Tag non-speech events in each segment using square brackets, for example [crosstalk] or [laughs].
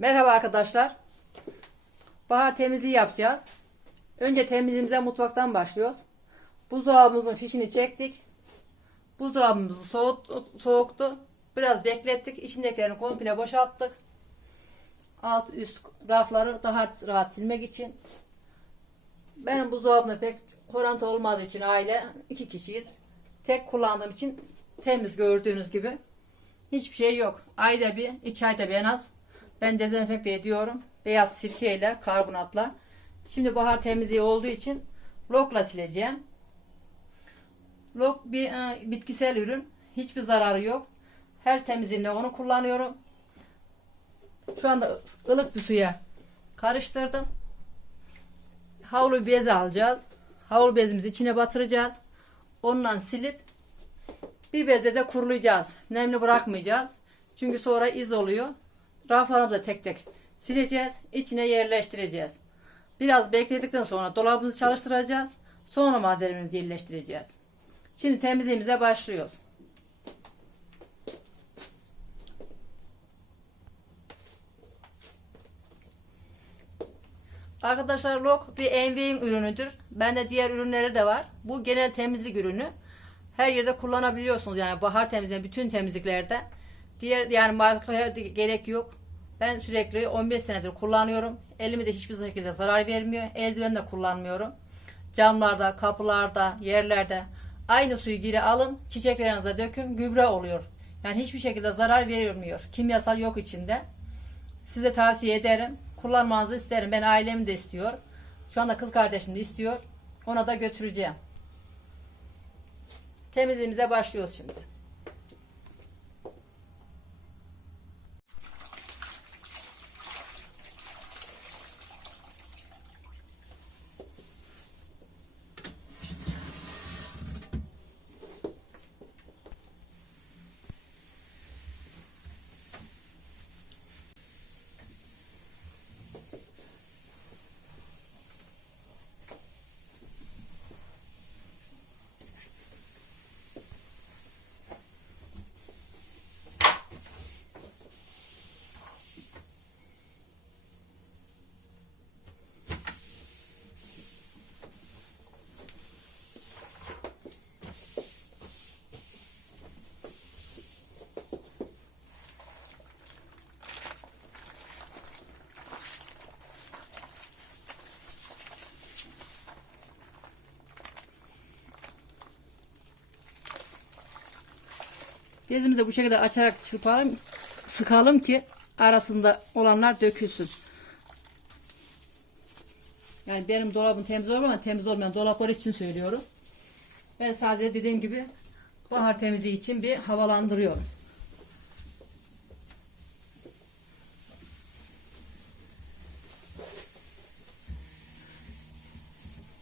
Merhaba arkadaşlar. Bahar temizliği yapacağız. Önce temizliğimize mutfaktan başlıyoruz. Buzdolabımızın fişini çektik. Buzdolabımızı soğuktu. Biraz beklettik. İçindekilerini komple boşalttık. Alt üst rafları daha rahat silmek için. Benim buzdolabımda pek korantı olmadığı için aile iki kişiyiz. Tek kullandığım için temiz gördüğünüz gibi. Hiçbir şey yok. Ayda bir, iki ayda bir en az. Ben dezenfekte ediyorum. Beyaz sirkeyle, karbonatla. Şimdi bahar temizliği olduğu için lokla sileceğim. Lok bir e, bitkisel ürün. Hiçbir zararı yok. Her temizliğinde onu kullanıyorum. Şu anda ılık bir suya karıştırdım. Havlu bezi alacağız. Havlu bezimizi içine batıracağız. Ondan silip bir bezle de kurulayacağız. Nemli bırakmayacağız. Çünkü sonra iz oluyor. Raflarımızı tek tek sileceğiz. İçine yerleştireceğiz. Biraz bekledikten sonra dolabımızı çalıştıracağız. Sonra malzemelerimizi yerleştireceğiz. Şimdi temizliğimize başlıyoruz. Arkadaşlar Lok bir Envy'in ürünüdür. Bende diğer ürünleri de var. Bu genel temizlik ürünü. Her yerde kullanabiliyorsunuz yani bahar temizliği bütün temizliklerde. Diğer yani markaya gerek yok. Ben sürekli 15 senedir kullanıyorum. Elime de hiçbir şekilde zarar vermiyor. Eldiven de kullanmıyorum. Camlarda, kapılarda, yerlerde aynı suyu geri alın, çiçeklerinize dökün, gübre oluyor. Yani hiçbir şekilde zarar vermiyor. Kimyasal yok içinde. Size tavsiye ederim. Kullanmanızı isterim. Ben ailem de istiyor. Şu anda kız kardeşim de istiyor. Ona da götüreceğim. Temizliğimize başlıyoruz şimdi. Bezimizi bu şekilde açarak çırpalım, sıkalım ki arasında olanlar dökülsün. Yani benim dolabım temiz olur ama temiz olmayan dolaplar için söylüyorum. Ben sadece dediğim gibi bahar temizliği için bir havalandırıyorum.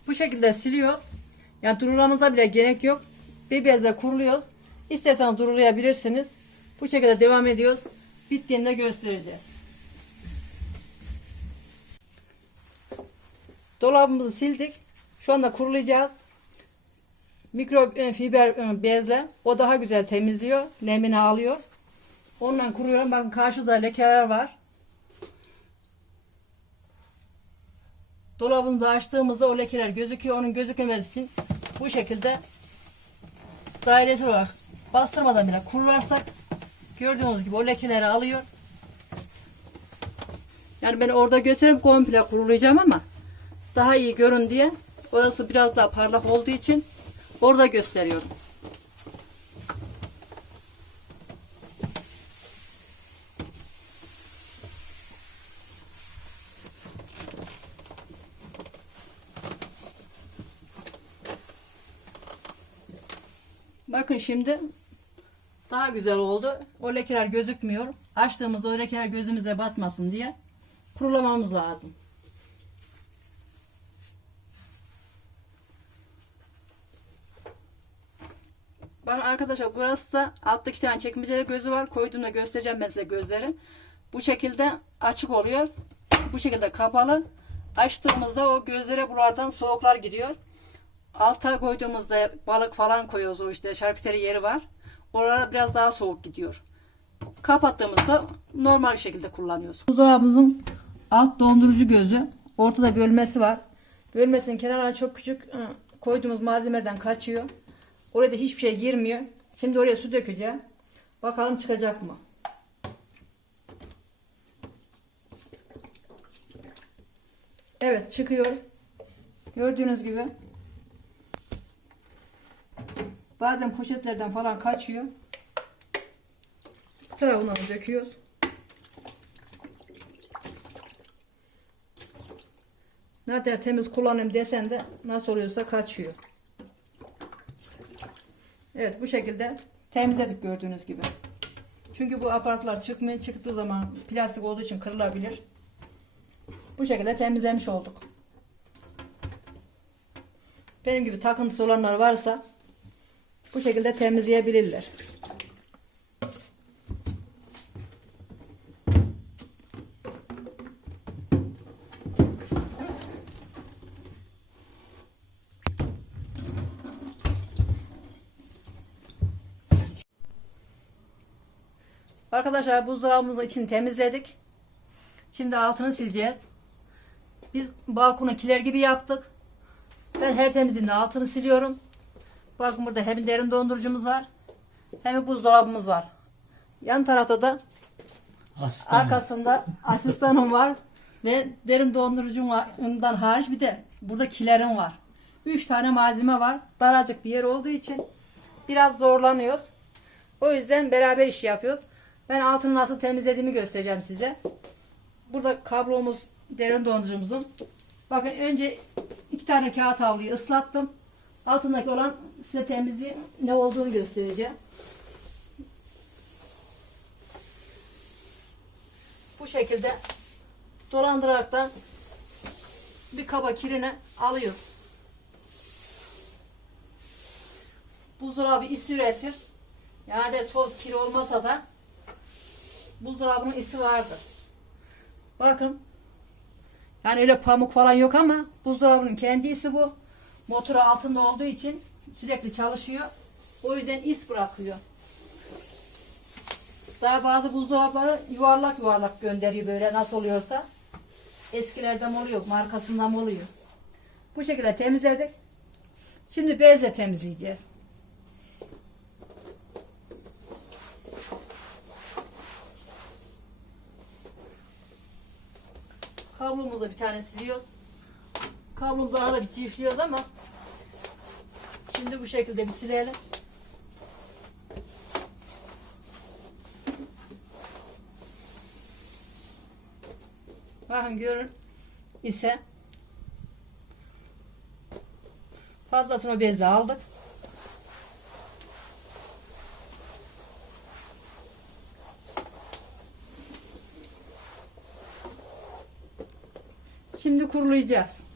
Bu şekilde siliyor. Yani durulamamıza bile gerek yok. Bir bezle kuruluyor. İsterseniz durulayabilirsiniz. Bu şekilde devam ediyoruz. Bittiğinde göstereceğiz. Dolabımızı sildik. Şu anda kurulayacağız. Mikro e, fiber e, bezle o daha güzel temizliyor. Nemini alıyor. Ondan kuruyorum. Bakın karşıda lekeler var. Dolabını da açtığımızda o lekeler gözüküyor. Onun gözükmemesi için bu şekilde dairesel olarak bastırmadan bile kurularsak gördüğünüz gibi o lekeleri alıyor. Yani ben orada gösterip komple kurulayacağım ama daha iyi görün diye orası biraz daha parlak olduğu için orada gösteriyorum. Bakın şimdi daha güzel oldu. O lekeler gözükmüyor. Açtığımızda o lekeler gözümüze batmasın diye kurulamamız lazım. Bakın arkadaşlar burası da altta iki tane çekmece gözü var. Koyduğumda göstereceğim ben size gözleri. Bu şekilde açık oluyor. Bu şekilde kapalı. Açtığımızda o gözlere buralardan soğuklar giriyor. Alta koyduğumuzda balık falan koyuyoruz o işte şarküteri yeri var. Oralara biraz daha soğuk gidiyor. Kapattığımızda normal şekilde kullanıyoruz. Buzdolabımızın alt dondurucu gözü. Ortada bölmesi var. Bölmesinin kenarları çok küçük. Koyduğumuz malzemeden kaçıyor. Oraya da hiçbir şey girmiyor. Şimdi oraya su dökeceğim. Bakalım çıkacak mı? Evet çıkıyor. Gördüğünüz gibi. Bazen poşetlerden falan kaçıyor. Tarafından da döküyoruz. Ne kadar temiz kullanayım desen de nasıl oluyorsa kaçıyor. Evet bu şekilde temizledik gördüğünüz gibi. Çünkü bu aparatlar çıkmaya çıktığı zaman plastik olduğu için kırılabilir. Bu şekilde temizlemiş olduk. Benim gibi takıntısı olanlar varsa bu şekilde temizleyebilirler. Arkadaşlar buzdolabımızın içini temizledik. Şimdi altını sileceğiz. Biz balkonu kiler gibi yaptık. Ben her temizliğinde altını siliyorum. Bakın burada hem derin dondurucumuz var. Hem buzdolabımız var. Yan tarafta da Aslan. arkasında asistanım var. Ve derin dondurucumdan hariç bir de burada kilerim var. 3 tane malzeme var. Daracık bir yer olduğu için biraz zorlanıyoruz. O yüzden beraber iş yapıyoruz. Ben altını nasıl temizlediğimi göstereceğim size. Burada kablomuz derin dondurucumuzun. Bakın önce iki tane kağıt havluyu ıslattım. Altındaki olan size temizliğin ne olduğunu göstereceğim. Bu şekilde dolandıraraktan bir kaba kirine alıyoruz. Buzdolabı is üretir. Yani toz kiri olmasa da buzdolabının isi vardır. Bakın. Yani öyle pamuk falan yok ama buzdolabının kendi isi bu. Motoru altında olduğu için sürekli çalışıyor. O yüzden is bırakıyor. Daha bazı buzdolapları yuvarlak yuvarlak gönderiyor böyle nasıl oluyorsa. Eskilerden oluyor, markasından oluyor. Bu şekilde temizledik. Şimdi bezle temizleyeceğiz. Kablomuzu bir tane siliyoruz. Kablomuzu arada bir çiftliyoruz ama şimdi bu şekilde bir silelim. Bakın görün ise fazlasını bezle aldık. Şimdi kurulayacağız.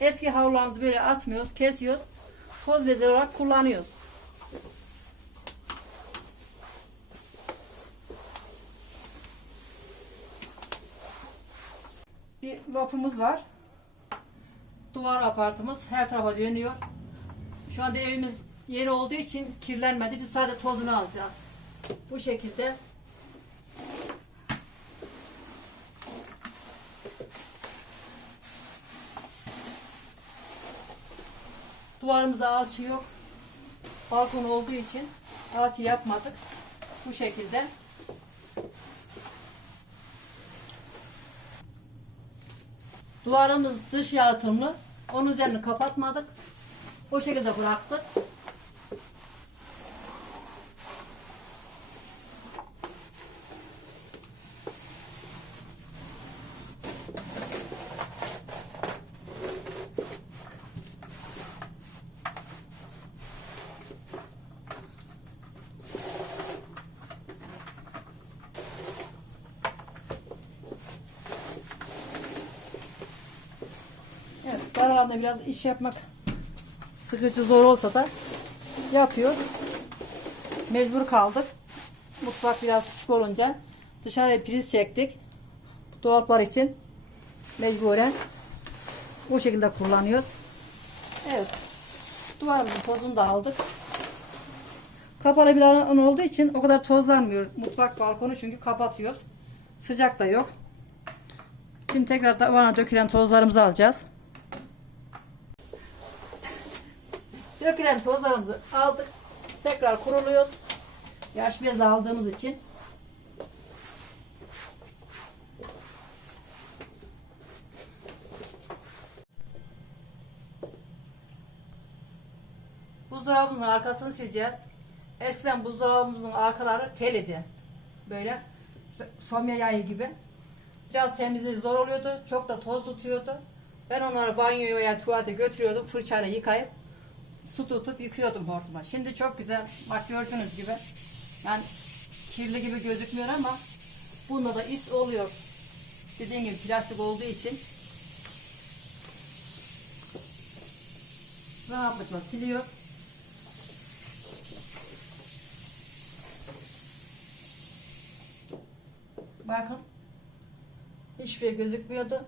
Eski havlularımızı böyle atmıyoruz, kesiyoruz. Toz bezi olarak kullanıyoruz. Bir lafımız var. Duvar apartımız her tarafa dönüyor. Şu anda evimiz yeni olduğu için kirlenmedi. Biz sadece tozunu alacağız. Bu şekilde Duvarımızda alçı yok. Balkon olduğu için alçı yapmadık. Bu şekilde. Duvarımız dış yalıtımlı. Onun üzerini kapatmadık. O şekilde bıraktık. Alanda biraz iş yapmak sıkıcı zor olsa da yapıyor. Mecbur kaldık. Mutfak biraz küçük olunca dışarıya priz çektik. Dolaplar için mecburen bu şekilde kullanıyoruz. Evet. Duvarımızın tozunu da aldık. Kapalı bir alan olduğu için o kadar tozlanmıyor. Mutfak balkonu çünkü kapatıyoruz. Sıcak da yok. Şimdi tekrar tavana dökülen tozlarımızı alacağız. Dökülen tozlarımızı aldık. Tekrar kuruluyoruz. Yaş bez aldığımız için. Buzdolabımızın arkasını sileceğiz. Eskiden buzdolabımızın arkaları tel idi. Böyle somya yayı gibi. Biraz temizliği zor oluyordu. Çok da toz tutuyordu. Ben onları banyoya veya tuvalete götürüyordum. Fırçayla yıkayıp su tutup yıkıyordum hortuma. Şimdi çok güzel. Bak gördüğünüz gibi. Yani kirli gibi gözükmüyor ama bunda da is oluyor. Dediğim gibi plastik olduğu için rahatlıkla siliyor. Bakın. Hiçbir şey gözükmüyordu.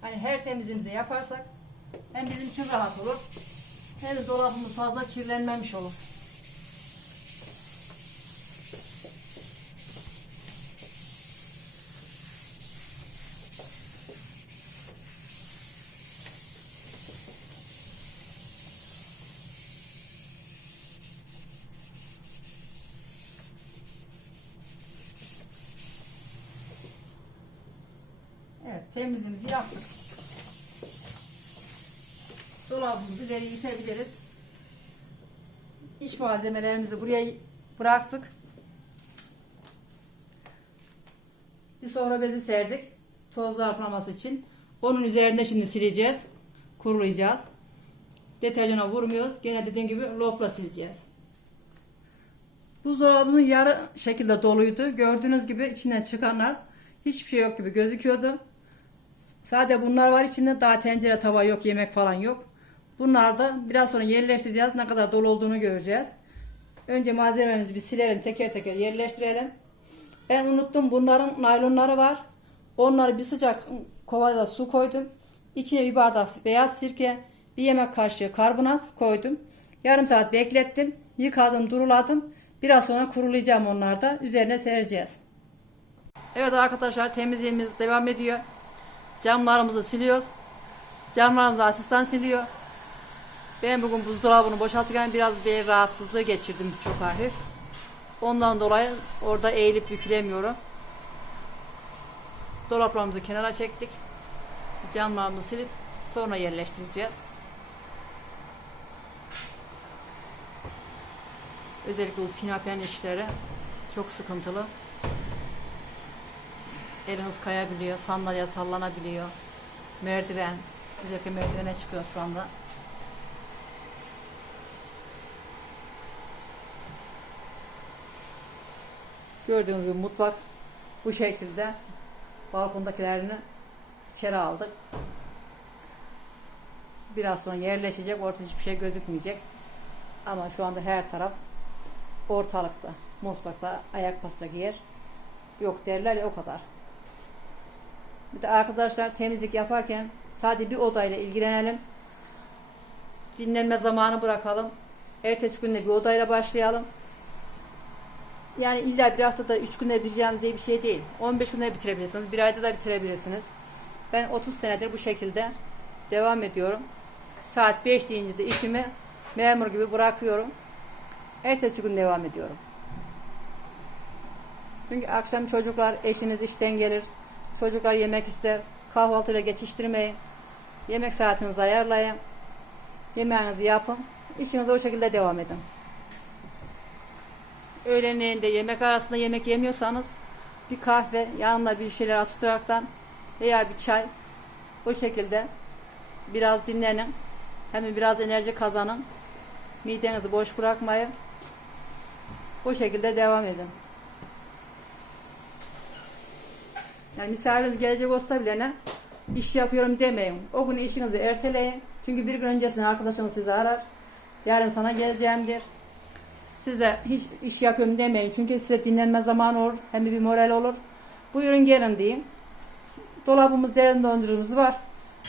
Hani her temizliğimizi yaparsak hem bizim için rahat olur hem dolabımız fazla kirlenmemiş olur. Evet temizliğimizi yaptık. İleri itebiliriz. İç malzemelerimizi buraya bıraktık. Bir sonra bezi serdik. Tozlu artmaması için. Onun üzerinde şimdi sileceğiz. Kurulayacağız. Deterjana vurmuyoruz. Gene dediğim gibi lopla sileceğiz. Buzdolabımızın yarı şekilde doluydu. Gördüğünüz gibi içinden çıkanlar hiçbir şey yok gibi gözüküyordu. Sadece bunlar var içinde. Daha tencere, tava yok, yemek falan yok. Bunlar da biraz sonra yerleştireceğiz. Ne kadar dolu olduğunu göreceğiz. Önce malzemelerimizi bir silelim, teker teker yerleştirelim. Ben unuttum bunların naylonları var. Onları bir sıcak kovada su koydum. İçine bir bardak beyaz sirke, bir yemek kaşığı karbonat koydum. Yarım saat beklettim. Yıkadım, duruladım. Biraz sonra kurulayacağım onları da. Üzerine sereceğiz. Evet arkadaşlar temizliğimiz devam ediyor. Camlarımızı siliyoruz. Camlarımızı asistan siliyor. Ben bugün buzdolabını boşaltırken biraz bir rahatsızlığı geçirdim çok hafif. Ondan dolayı orada eğilip bükülemiyorum. Dolaplarımızı kenara çektik. Camlarımızı silip sonra yerleştireceğiz. Özellikle bu pinapen işleri çok sıkıntılı. Eliniz kayabiliyor, sandalye sallanabiliyor. Merdiven, özellikle merdivene çıkıyor şu anda. Gördüğünüz gibi mutfak bu şekilde. Balkondakilerini içeri aldık. Biraz sonra yerleşecek, ortada hiçbir şey gözükmeyecek. Ama şu anda her taraf ortalıkta, mutfakta ayak basacak yer yok derler ya o kadar. Bir de arkadaşlar temizlik yaparken sadece bir odayla ilgilenelim. Dinlenme zamanı bırakalım. Ertesi günde bir odayla başlayalım. Yani illa bir haftada 3 günde bitireceğimiz diye bir şey değil. 15 günde bitirebilirsiniz. Bir ayda da bitirebilirsiniz. Ben 30 senedir bu şekilde devam ediyorum. Saat 5 deyince de işimi memur gibi bırakıyorum. Ertesi gün devam ediyorum. Çünkü akşam çocuklar, eşiniz işten gelir. Çocuklar yemek ister. Kahvaltıyla geçiştirmeyin. Yemek saatinizi ayarlayın. Yemeğinizi yapın. İşinize o şekilde devam edin. Öğlenleyin yemek arasında yemek yemiyorsanız bir kahve yanına bir şeyler atıştıraraktan veya bir çay o şekilde biraz dinlenin. Hem biraz enerji kazanın. Midenizi boş bırakmayın. O şekilde devam edin. Yani misafiriniz gelecek olsa bile ne iş yapıyorum demeyin. O gün işinizi erteleyin. Çünkü bir gün öncesinde arkadaşınız sizi arar. Yarın sana geleceğim der. Size hiç iş yapıyorum demeyin. Çünkü size dinlenme zamanı olur. Hem de bir moral olur. Buyurun gelin deyin. Dolabımız derin dondurucumuz var.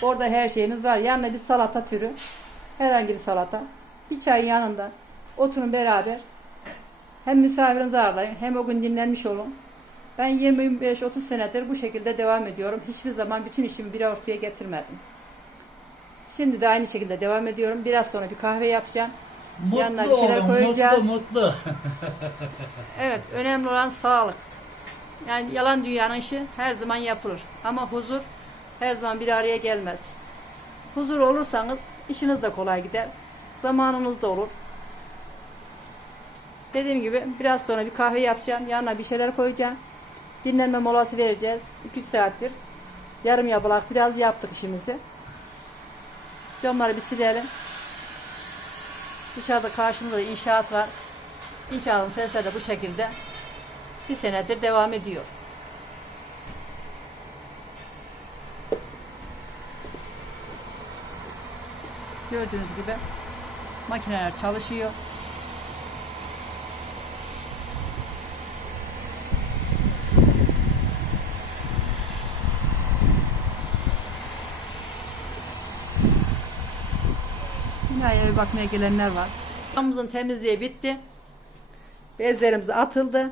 Orada her şeyimiz var. Yanına bir salata türü. Herhangi bir salata. Bir çay yanında. Oturun beraber. Hem misafirinizi ağırlayın hem o gün dinlenmiş olun. Ben 25-30 senedir bu şekilde devam ediyorum. Hiçbir zaman bütün işimi bir ortaya getirmedim. Şimdi de aynı şekilde devam ediyorum. Biraz sonra bir kahve yapacağım. Yanına Mutlu bir şeyler olun, koyacağım. mutlu mutlu. [laughs] Evet, önemli olan sağlık. Yani yalan dünyanın işi her zaman yapılır. Ama huzur her zaman bir araya gelmez. Huzur olursanız işiniz de kolay gider. Zamanınız da olur. Dediğim gibi biraz sonra bir kahve yapacağım. Yanına bir şeyler koyacağım. Dinlenme molası vereceğiz. 2-3 saattir. Yarım yapılak biraz yaptık işimizi. Camları bir silelim. Dışarıda karşımızda da inşaat var. İnşaatın sesleri de bu şekilde bir senedir devam ediyor. Gördüğünüz gibi makineler çalışıyor. Eve bakmaya gelenler var. Camımızın temizliği bitti. Bezlerimiz atıldı.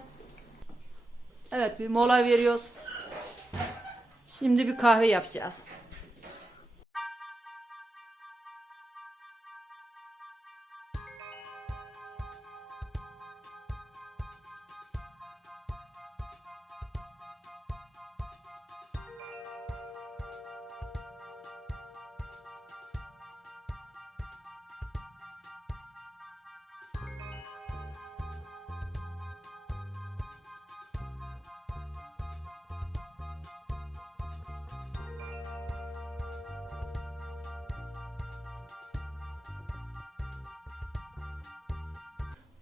Evet bir mola veriyoruz. Şimdi bir kahve yapacağız.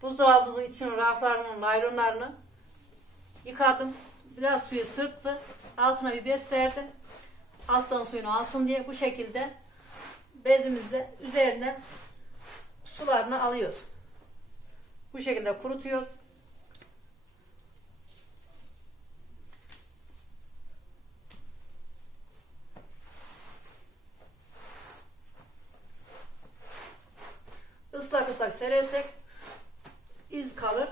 Buzdolabımızın için raflarının naylonlarını yıkadım. Biraz suyu sırptı. Altına bir bez serdim. Alttan suyunu alsın diye bu şekilde bezimizle üzerinden sularını alıyoruz. Bu şekilde kurutuyoruz. Islak ıslak serersek iz kalır.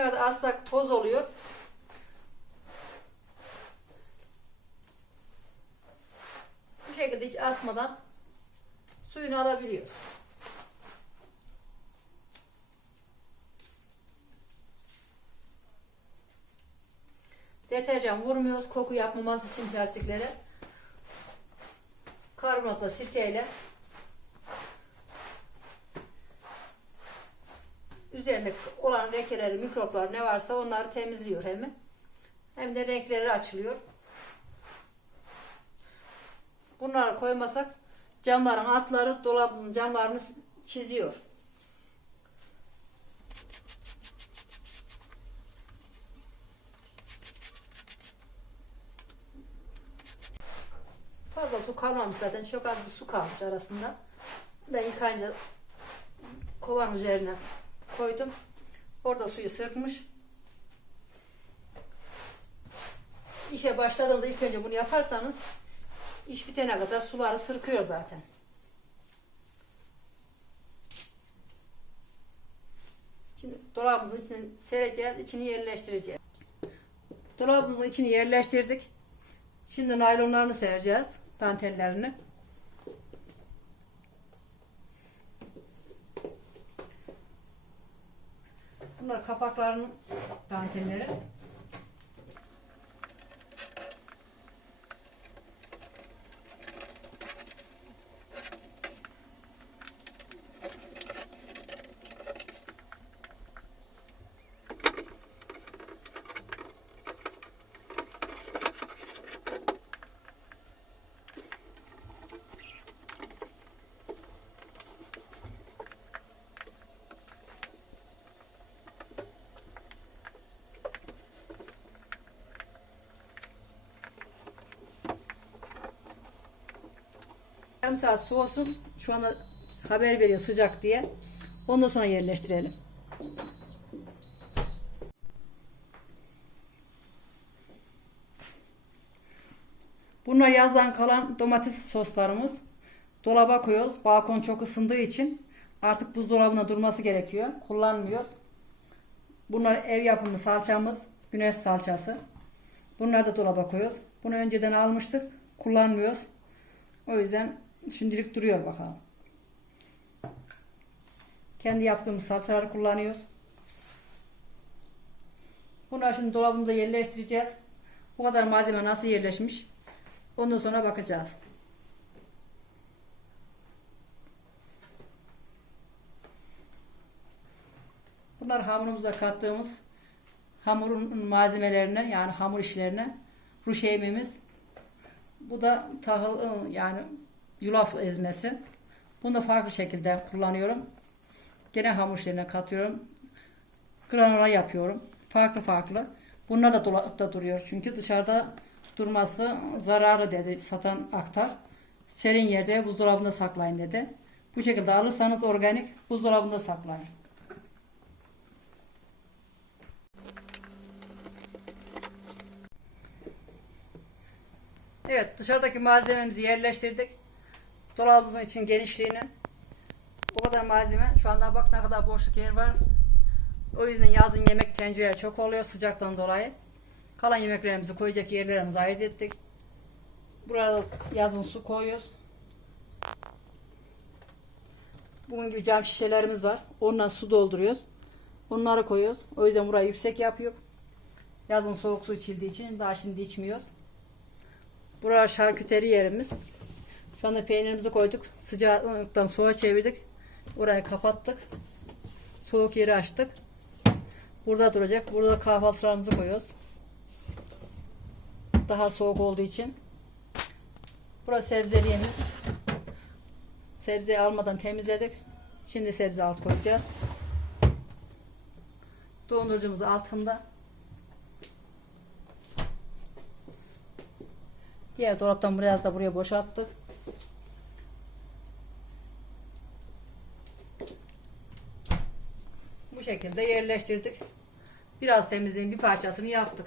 Dışarıda assak toz oluyor. Bu şekilde hiç asmadan suyunu alabiliyoruz. Deterjan vurmuyoruz koku yapmaması için plastiklere. Karbonatla sirkeyle üzerinde olan lekeleri, mikroplar ne varsa onları temizliyor hem. Hem de renkleri açılıyor. Bunları koymasak camların altları dolabın camlarını çiziyor. Fazla su kalmamış zaten. Çok az bir su kalmış arasında. Ben yıkayınca kovan üzerine koydum. Orada suyu sırpmış. İşe başladığınızda ilk önce bunu yaparsanız iş bitene kadar suları sırkıyor zaten. Şimdi dolabımızın içini sereceğiz, içini yerleştireceğiz. Dolabımızın içini yerleştirdik. Şimdi naylonlarını sereceğiz, dantellerini. Bunlar kapaklarının dantelleri. Yarım saat soğusun. Şu anda haber veriyor sıcak diye. Ondan sonra yerleştirelim. Bunlar yazdan kalan domates soslarımız. Dolaba koyuyoruz. Balkon çok ısındığı için Artık buzdolabında durması gerekiyor. Kullanmıyor. Bunlar ev yapımı salçamız. Güneş salçası. Bunları da dolaba koyuyoruz. Bunu önceden almıştık. Kullanmıyoruz. O yüzden şimdilik duruyor bakalım. Kendi yaptığımız salçaları kullanıyoruz. Bunları şimdi dolabımıza yerleştireceğiz. Bu kadar malzeme nasıl yerleşmiş? Ondan sonra bakacağız. Bunlar hamurumuza kattığımız hamurun malzemelerine yani hamur işlerine ruş eğimimiz. Bu da tahıl yani yulaf ezmesi. Bunu da farklı şekilde kullanıyorum. Gene hamur işlerine katıyorum. Granola yapıyorum. Farklı farklı. Bunlar da dolapta duruyor çünkü dışarıda durması zararlı dedi satan aktar. Serin yerde buzdolabında saklayın dedi. Bu şekilde alırsanız organik buzdolabında saklayın. Evet dışarıdaki malzememizi yerleştirdik. Dolabımızın için genişliğini. O kadar malzeme. Şu anda bak ne kadar boşluk yer var. O yüzden yazın yemek tencereleri çok oluyor sıcaktan dolayı. Kalan yemeklerimizi koyacak yerlerimizi ayırt ettik. Burada yazın su koyuyoruz. Bunun gibi cam şişelerimiz var. Ondan su dolduruyoruz. Onları koyuyoruz. O yüzden burayı yüksek yapıyor. Yazın soğuk su içildiği için daha şimdi içmiyoruz. Burası şarküteri yerimiz. Şu anda peynirimizi koyduk. Sıcaktan soğuğa çevirdik. Orayı kapattık. Soğuk yeri açtık. Burada duracak. Burada kahvaltılarımızı koyuyoruz. Daha soğuk olduğu için. Burası sebzeliğimiz. Sebzeyi almadan temizledik. Şimdi sebze alt koyacağız. Dondurucumuz altında. Diğer dolaptan biraz da buraya boşalttık. Şekilde yerleştirdik. Biraz temizliğin bir parçasını yaptık.